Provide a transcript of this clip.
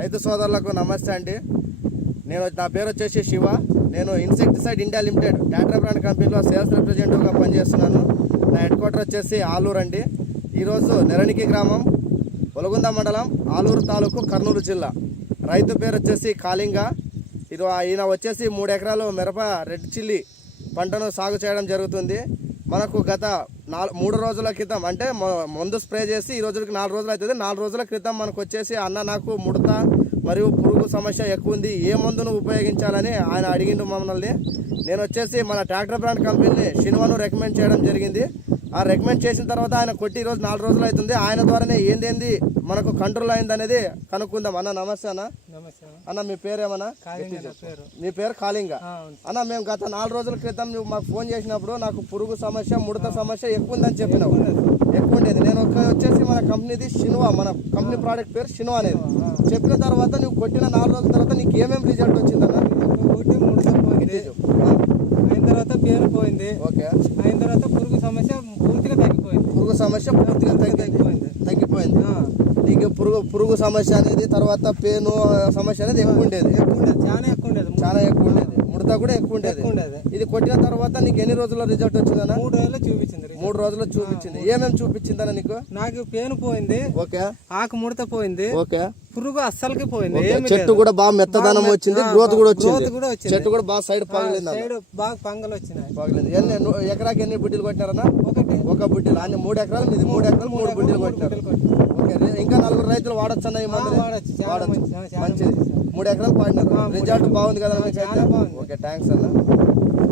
రైతు సోదరులకు నమస్తే అండి. నా పేరు వచ్చేసి శివ. నేను insecticide India limited Tata brand కంపెనీలో సేల్స్ రిప్రజెంటేటివ్గా పనిచేస్తున్నాను. నా హెడ్ క్వార్టర్ వచ్చేసి ఆలూరు అండి. ఈరోజు నెరణికి గ్రామం, ఒలగుంద మండలం, ఆలూరు తాలూకు, కర్నూలు జిల్లా. రైతు పేరు వచ్చేసి కాళింగ. ఈయన వచ్చేసి 3 ఎకరాలు మిరప రెడ్ చిల్లీ పంటను సాగు చేయడం జరుగుతుంది. మనకు గత 3 రోజుల క్రితం, అంటే మందు స్ప్రే చేసి ఈ రోజులకి 4 రోజులు అవుతుంది. 4 రోజుల క్రితం మనకు వచ్చేసి నాకు ముడత మరియు పురుగు సమస్య ఎక్కువ ఉంది, ఏ మందును ఉపయోగించాలని ఆయన అడిగిండు మమ్మల్ని. నేను వచ్చేసి మన ట్రాక్టర్ బ్రాండ్ కంపెనీని షిన్వాను రికమెండ్ చేయడం జరిగింది. ఆ రికమెండ్ చేసిన తర్వాత ఆయన కొట్టి ఈరోజు 4 రోజులు అవుతుంది. ఆయన ద్వారానే ఏంది మనకు కంట్రోల్ అయింది అనేది కనుక్కుందాం. అన్న నమస్తే అన్న. అన్న మీ పేరేమన్నా? మీ పేరు కాళింగ అన్న. మేము గత 4 రోజుల క్రితం నువ్వు మాకు ఫోన్ చేసినప్పుడు నాకు పురుగు సమస్య, ముడత సమస్య ఎక్కువ ఉందని చెప్పినావు. ఎక్కువ ఉండేది. నేను వచ్చేసి మన కంపెనీది షిన్వా, మన కంపెనీ ప్రోడక్ట్ పేరు షిన్వా అనేది చెప్పిన తర్వాత నువ్వు కొట్టిన 4 రోజుల తర్వాత నీకు ఏమేమి రిజల్ట్ వచ్చిందన్న? అయిన తర్వాత పేరు పోయింది. ఓకే. అయిన తర్వాత పురుగు సమస్య పూర్తిగా తగ్గిపోయింది. పురుగు సమస్య పూర్తిగా తగ్గిపోయింది. నీకు పురుగు సమస్య అనేది, తర్వాత పేను సమస్య అనేది ఎక్కువ ఉండేది. చాలా ఎక్కువ ఉండేది. ముడత కూడా ఎక్కువ ఉండేది. ఇది కొట్టిన తర్వాత నీకు ఎన్ని రోజుల్లో రిజల్ట్ వచ్చిందన్న? 3 రోజుల్లో చూపించింది. 3 రోజుల్లో చూపించింది. ఏమేమి చూపించిందన్న నీకు? నాకు పేను పోయింది. ఓకే. ఆకు ముడత పోయింది. ఓకే. పురుగు అస్సలకి పోయింది. చెట్టు కూడా బాగా మెత్తదనం వచ్చింది, గ్రోత్ కూడా వచ్చింది. చెట్టు కూడా బాగా సైడ్ పగిలింది. బాగా పంగలు వచ్చినాయి. పగిలింది. ఎకరాకి ఎన్ని బుడ్డీలు కొట్టినారన్నా? ఒక బుడ్డీలు. అన్ని 3 ఎకరాలు మీది. 3 ఎకరాలు 3 బుడ్డీలు కొట్టినారు. ఓకే. ఇంకా 4 రైతులు వాడచ్చు అన్న ఈ మందు? వాడచ్చు. మంచిది. 3 ఎకరాలు వాడినారు. రిజల్ట్ బాగుంది కదా? ఓకే, థ్యాంక్స్ అన్న.